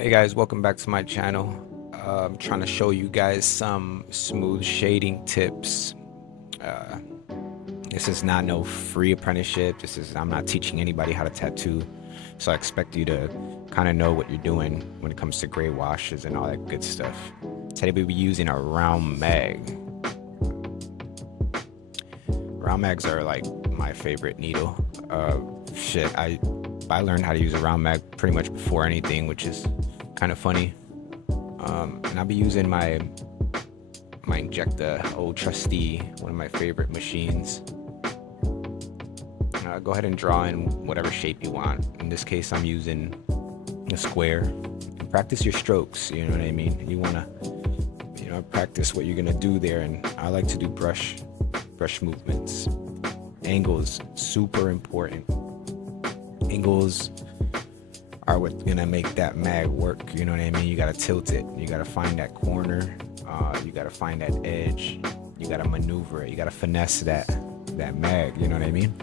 Hey guys, welcome back to my channel. I'm trying to show you guys some smooth shading tips. Uh, this is not no free apprenticeship. I'm not teaching anybody how to tattoo. So I expect you to kind of know what you're doing when it comes to gray washes and all that good stuff. Today we'll be using a round mag. Round mags are like my favorite needle. I learned how to use a round mag pretty much before anything, which is kind of funny. And I'll be using my Injecta old trusty, one of my favorite machines. Go ahead and draw in whatever shape you want. In this case, I'm using a square. And practice your strokes, you know what I mean? You want to, practice what you're gonna do there. And I like to do brush movements. Angles, super important. Angles are what's gonna make that mag work, you know what I mean? You gotta tilt it, you gotta find that corner, you gotta find that edge, you gotta maneuver it, you gotta finesse that mag, you know what I mean?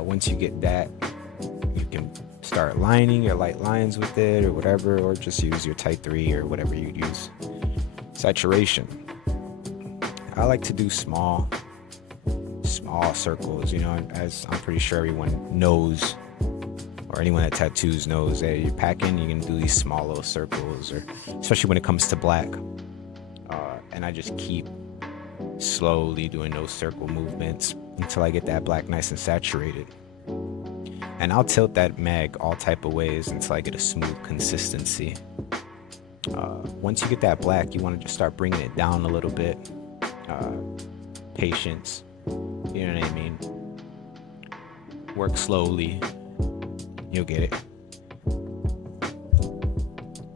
Once you get that, you can start lining your light lines with it or whatever, or just use your type 3 or whatever you use. Saturation. I like to do small circles, as I'm pretty sure everyone knows, or anyone that tattoos knows that you're packing, you can do these small little circles, or especially when it comes to black. And I just keep slowly doing those circle movements until I get that black nice and saturated. And I'll tilt that mag all type of ways until I get a smooth consistency. Once you get that black, you want to just start bringing it down a little bit. Patience, you know what I mean? Work slowly. You'll get it.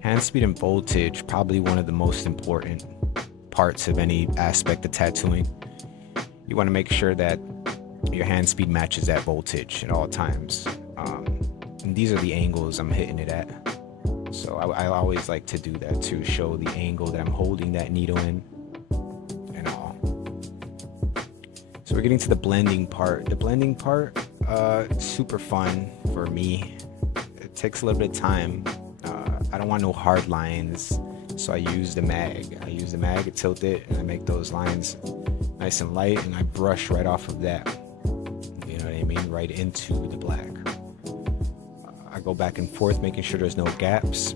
Hand speed and voltage, probably one of the most important parts of any aspect of tattooing. You want to make sure that your hand speed matches that voltage at all times. And these are the angles I'm hitting it at. So I always like to do that to show the angle that I'm holding that needle in and all. So we're getting to the blending part. The blending part, it's super fun for me. It takes a little bit of time. I don't want no hard lines, so I use the mag. I tilt it, and I make those lines nice and light, and I brush right off of that. You know what I mean? Right into the black. I go back and forth, making sure there's no gaps,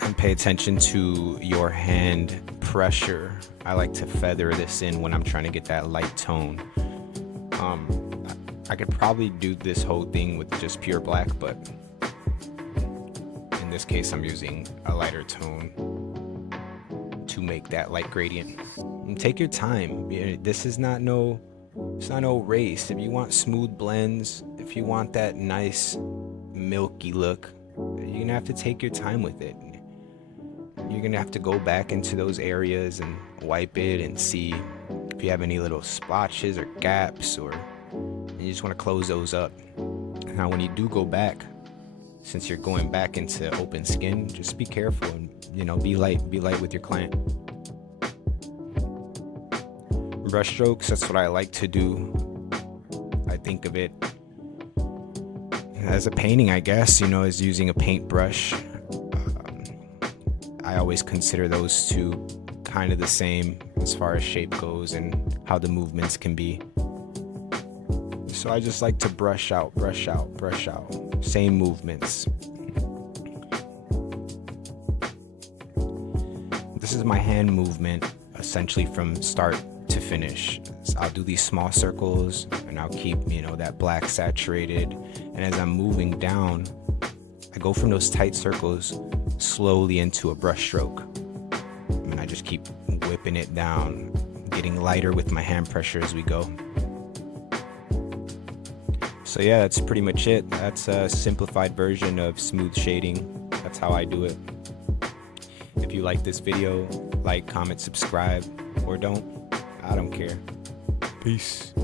and pay attention to your hand pressure. I like to feather this in when I'm trying to get that light tone. I could probably do this whole thing with just pure black, but in this case I'm using a lighter tone to make that light gradient. And take your time. This is not no race. If you want smooth blends, if you want that nice milky look, you're gonna have to take your time with it. You're gonna have to go back into those areas and wipe it and see if you have any little splotches or gaps, or you just want to close those up. Now when you do go back, since you're going back into open skin, just be careful and be light with your client. Brush strokes, that's what I like to do. I think of it as a painting, I guess, as using a paintbrush. I always consider those two kind of the same as far as shape goes and how the movements can be. So I just like to brush out, same movements. This is my hand movement essentially from start to finish. So I'll do these small circles and I'll keep that black saturated, and as I'm moving down, I go from those tight circles slowly into a brush stroke, and I just keep whipping it down, getting lighter with my hand pressure as we go. So yeah, that's pretty much it. That's a simplified version of smooth shading. That's how I do it. If you like this video, like, comment, subscribe, or don't. I don't care. Peace.